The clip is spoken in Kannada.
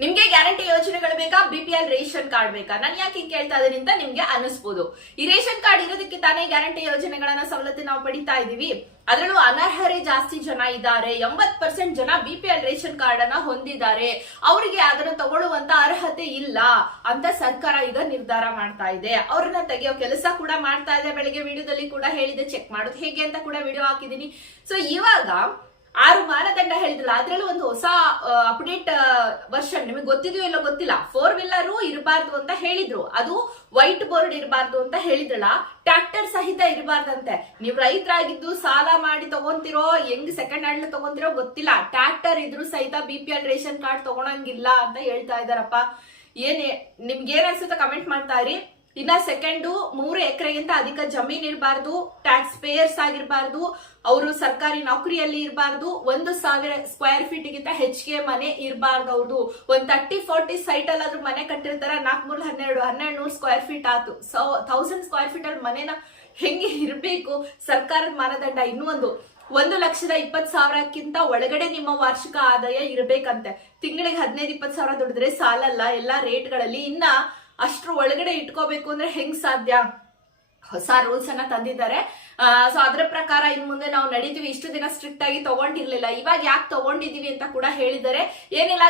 ನಿಮ್ಗೆ ಗ್ಯಾರಂಟಿ ಯೋಜನೆಗಳು ಬೇಕಾ? ಬಿಪಿಎಲ್ ರೇಷನ್ ಕಾರ್ಡ್ ಬೇಕಾ? ನಾನು ಯಾಕೆ ಕೇಳ್ತಾ ಇದೀನಿ ಅಂತ ನಿಮ್ಗೆ ಅನಿಸ್ಬೋದು ಈ ರೇಷನ್ ಕಾರ್ಡ್ ಇರೋದಕ್ಕೆ ತಾನೇ ಗ್ಯಾರಂಟಿ ಯೋಜನೆಗಳನ್ನ ಸವಲತ್ತು ನಾವು ಪಡಿತಾ ಇದೀವಿ. ಅದರಲ್ಲೂ ಅನರ್ಹರೇ ಜಾಸ್ತಿ ಜನ ಇದ್ದಾರೆ. ಎಂಬತ್ ಪರ್ಸೆಂಟ್ ಜನ ಬಿಪಿಎಲ್ ರೇಷನ್ ಕಾರ್ಡ್ ಅನ್ನ ಹೊಂದಿದ್ದಾರೆ. ಅವರಿಗೆ ಅದನ್ನ ತಗೊಳ್ಳುವಂತ ಅರ್ಹತೆ ಇಲ್ಲ ಅಂತ ಸರ್ಕಾರ ಈಗ ನಿರ್ಧಾರ ಮಾಡ್ತಾ ಇದೆ. ಅವ್ರನ್ನ ತೆಗೆಯೋ ಕೆಲಸ ಕೂಡ ಮಾಡ್ತಾ ಇದೆ. ಬೆಳಿಗ್ಗೆ ವಿಡಿಯೋದಲ್ಲಿ ಕೂಡ ಹೇಳಿದೆ ಚೆಕ್ ಮಾಡೋದು ಹೇಗೆ ಅಂತ ಕೂಡ ವಿಡಿಯೋ ಹಾಕಿದೀನಿ ಸೊ ಇವಾಗ ಆರು ಮಾನದಂಡ ಹೇಳಿದ್ರಲ್ಲ, ಅದ್ರಲ್ಲೂ ಒಂದು ಹೊಸ ಅಪ್ಡೇಟ್ ವರ್ಷನ್ ನಿಮಗೆ ಗೊತ್ತಿದೆಯೋ ಇಲ್ಲೋ ಗೊತ್ತಿಲ್ಲ. ಫೋರ್ ವೀಲರು ಇರಬಾರ್ದು ಅಂತ ಹೇಳಿದ್ರು. ಅದು ವೈಟ್ ಬೋರ್ಡ್ ಇರಬಾರ್ದು ಅಂತ ಹೇಳಿದ್ರಲ್ಲ ಟ್ರ್ಯಾಕ್ಟರ್ ಸಹಿತ ಇರಬಾರ್ದಂತೆ. ನೀವು ರೈತರಾಗಿದ್ದು ಸಾಲ ಮಾಡಿ ತಗೊಂತಿರೋ, ಹೆಂಗ್ ಸೆಕೆಂಡ್ ಹ್ಯಾಂಡ್ ತಗೊಂತಿರೋ ಗೊತ್ತಿಲ್ಲ. ಟ್ರ್ಯಾಕ್ಟರ್ ಇದ್ರು ಸಹಿತ B P L ration card ತಗೊಳಂಗಿಲ್ಲ ಅಂತ ಹೇಳ್ತಾ ಇದಾರಪ್ಪ. ಏನೇ ನಿಮ್ಗೆ ಏನ್ ಅನ್ಸುತ್ತೆ ಕಮೆಂಟ್ ಮಾಡ್ತಾ ಇರಿ. ಇನ್ನ ಸೆಕೆಂಡು ಮೂರು ಎಕರೆಗಿಂತ ಅಧಿಕ ಜಮೀನ್ ಇರಬಾರ್ದು ಟ್ಯಾಕ್ಸ್ ಪೇಯರ್ಸ್ ಆಗಿರಬಾರ್ದು, ಅವರು ಸರ್ಕಾರಿ ನೌಕರಿಯಲ್ಲಿ ಇರಬಾರ್ದು, ಒಂದು ಸಾವಿರ ಸ್ಕ್ವೇರ್ ಫೀಟ್ ಗಿಂತ ಹೆಚ್ಚಿಗೆ ಮನೆ ಇರಬಾರ್ದು ಅವ್ರದ್ದು ಒಂದ್ ತರ್ಟಿ ಫೋರ್ಟಿ ಸೈಟ್ ಅಲ್ಲಾದ್ರೂ ಮನೆ ಕಟ್ಟಿರ್ತಾರ ನಾಲ್ಕ್ ಮೂರ್ ಹನ್ನೆರಡು ಹನ್ನೆರಡು ನೂರು ಸ್ಕ್ವೇರ್ ಫೀಟ್ ಆತು. ಸೊ ಥೌಸಂಡ್ ಸ್ಕ್ವೇರ್ ಫೀಟ್ ಅಲ್ಲಿ ಮನೆನ ಹೆಂಗೆ ಇರಬೇಕು? ಸರ್ಕಾರದ ಮಾನದಂಡ ಇನ್ನೂ ಒಂದು. ಒಂದು ಲಕ್ಷದ ಇಪ್ಪತ್ತು ಸಾವಿರಕ್ಕಿಂತ ಒಳಗಡೆ ನಿಮ್ಮ ವಾರ್ಷಿಕ ಆದಾಯ ಇರಬೇಕಂತೆ. ತಿಂಗಳಿಗೆ ಹದಿನೈದು, ಇಪ್ಪತ್ತು ಸಾವಿರ ದುಡಿದ್ರೆ ಸಾಲಲ್ಲ, ಎಲ್ಲಾ ರೇಟ್ಗಳಲ್ಲಿ ಇನ್ನ ಅಷ್ಟ್ರ ಒಳಗಡೆ ಇಟ್ಕೋಬೇಕು ಅಂದ್ರೆ ಹೆಂಗ್ ಸಾಧ್ಯ? ಹೊಸ ರೂಲ್ಸ್ ಅನ್ನ ತಂದಿದ್ದಾರೆ. ಸೊ ಅದ್ರ ಪ್ರಕಾರ ಇನ್ ಮುಂದೆ ನಾವು ನಡೀತೀವಿ. ಇಷ್ಟು ದಿನ ಸ್ಟ್ರಿಕ್ಟ್ ಆಗಿ ತಗೊಂಡಿರ್ಲಿಲ್ಲ. ಇವಾಗ ಯಾಕೆ ತಗೊಂಡಿದೀವಿ ಅಂತ ಕೂಡ ಹೇಳಿದ್ದಾರೆ. ಏನಿಲ್ಲ